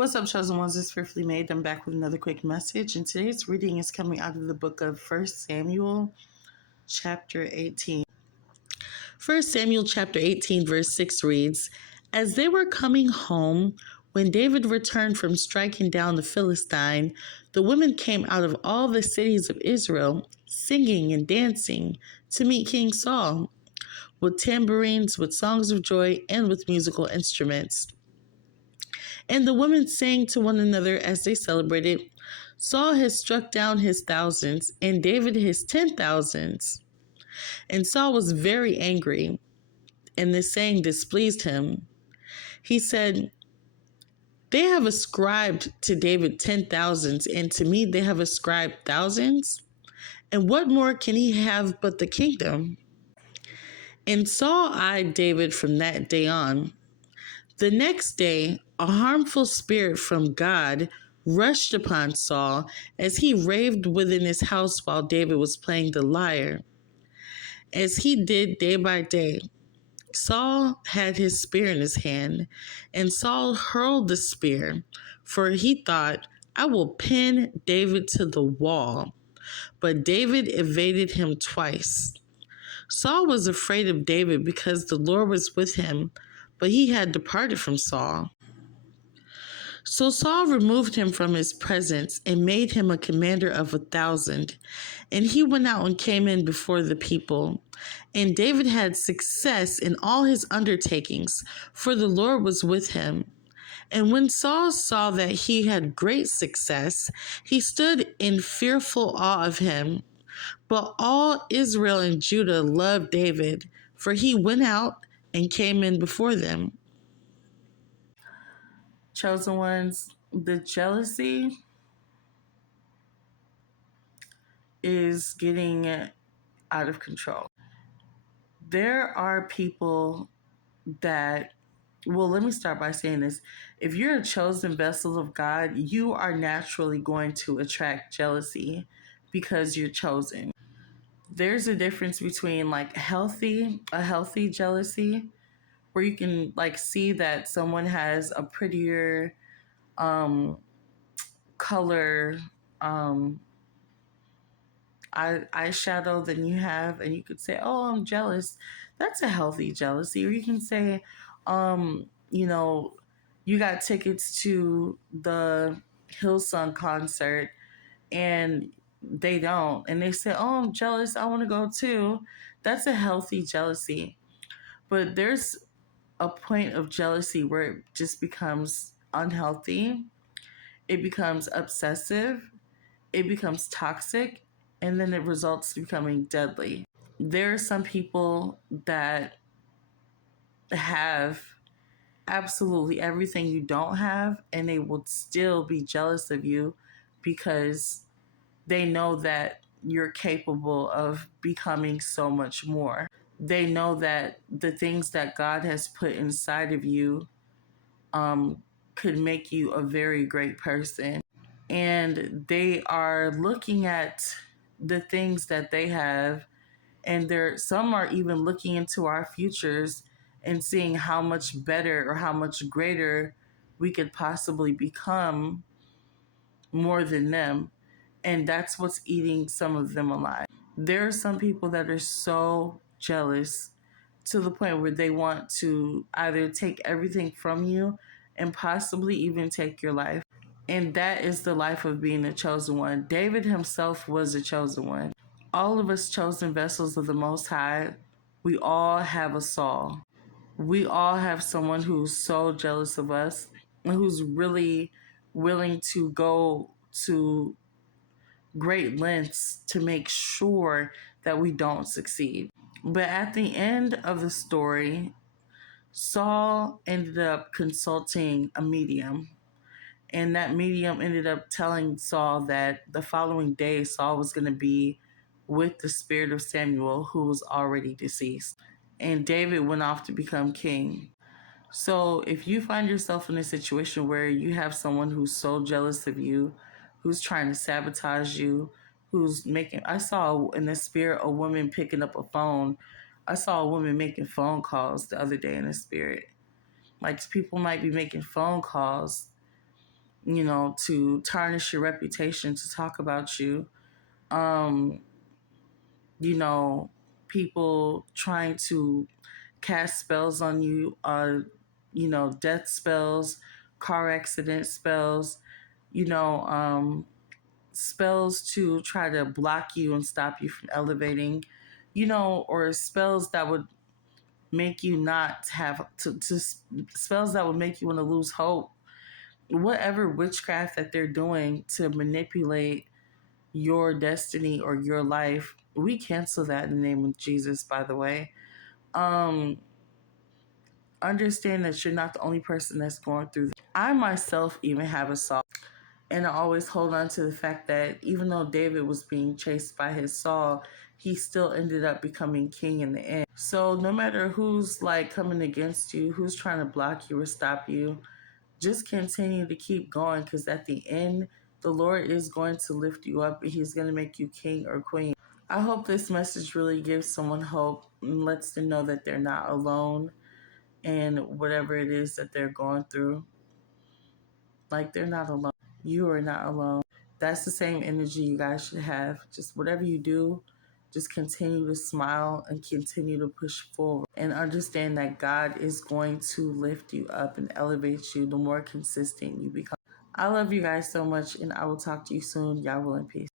What's up, chosen ones? It's Fearfully Made. I'm back with another quick message, and today's reading is coming out of the book of 1 Samuel, chapter 18. 1 Samuel, chapter 18, verse 6 reads, As they were coming home, when David returned from striking down the Philistine, the women came out of all the cities of Israel, singing and dancing, to meet King Saul, with tambourines, with songs of joy, and with musical instruments. And the women sang to one another as they celebrated, Saul has struck down his thousands, and David his 10,000s. And Saul was very angry, and this saying displeased him. He said, They have ascribed to David 10,000s, and to me they have ascribed thousands. And what more can he have but the kingdom? And Saul eyed David from that day on. The next day, a harmful spirit from God rushed upon Saul as he raved within his house while David was playing the lyre. As he did day by day, Saul had his spear in his hand, and Saul hurled the spear, for he thought, I will pin David to the wall. But David evaded him twice. Saul was afraid of David because the Lord was with him, but he had departed from Saul. So Saul removed him from his presence and made him a commander of 1,000. And he went out and came in before the people. And David had success in all his undertakings, for the Lord was with him. And when Saul saw that he had great success, he stood in fearful awe of him. But all Israel and Judah loved David, for he went out and came in before them. Chosen ones, the jealousy is getting out of control. There are people that, well, let me start by saying this. If you're a chosen vessel of God, you are naturally going to attract jealousy because you're chosen. There's a difference between like a healthy jealousy, where you can like see that someone has a prettier color eyeshadow than you have, and you could say, oh, I'm jealous. That's a healthy jealousy. Or you can say, you got tickets to the Hillsong concert and they don't, and they say, oh, I'm jealous, I want to go too. That's a healthy jealousy. But there's a point of jealousy where it just becomes unhealthy, it becomes obsessive, it becomes toxic, and then it results in becoming deadly. There are some people that have absolutely everything you don't have, and they will still be jealous of you because they know that you're capable of becoming so much more. They know that the things that God has put inside of you could make you a very great person. And they are looking at the things that they have, and some are even looking into our futures and seeing how much better or how much greater we could possibly become more than them. And that's what's eating some of them alive. There are some people that are so jealous to the point where they want to either take everything from you and possibly even take your life. And that is the life of being a chosen one. David himself was a chosen one. All of us chosen vessels of the Most High, we all have a Saul. We all have someone who's so jealous of us and who's really willing to go to great lengths to make sure that we don't succeed. But at the end of the story, Saul ended up consulting a medium. And that medium ended up telling Saul that the following day, Saul was going to be with the spirit of Samuel, who was already deceased. And David went off to become king. So if you find yourself in a situation where you have someone who's so jealous of you, who's trying to sabotage you, I saw in the spirit a woman picking up a phone. I saw a woman making phone calls the other day in the spirit. Like, people might be making phone calls to tarnish your reputation, to talk about you. Um, People trying to cast spells on you, death spells, car accident spells, you know, um, spells to try to block you and stop you from elevating, or spells that would make you not have to spells that would make you want to lose hope. Whatever witchcraft that they're doing to manipulate your destiny or your life, we cancel that in the name of Jesus, by the way. Um, Understand that you're not the only person that's going through this. I myself even have a Saul, and I always hold on to the fact that even though David was being chased by his Saul, he still ended up becoming king in the end. So no matter who's like coming against you, who's trying to block you or stop you, just continue to keep going, because at the end, the Lord is going to lift you up and he's going to make you king or queen. I hope this message really gives someone hope and lets them know that they're not alone in whatever it is that they're going through. Like, they're not alone. You are not alone. That's the same energy you guys should have. Just whatever you do, just continue to smile and continue to push forward and understand that God is going to lift you up and elevate you the more consistent you become. I love you guys so much, and I will talk to you soon. Y'all will in peace.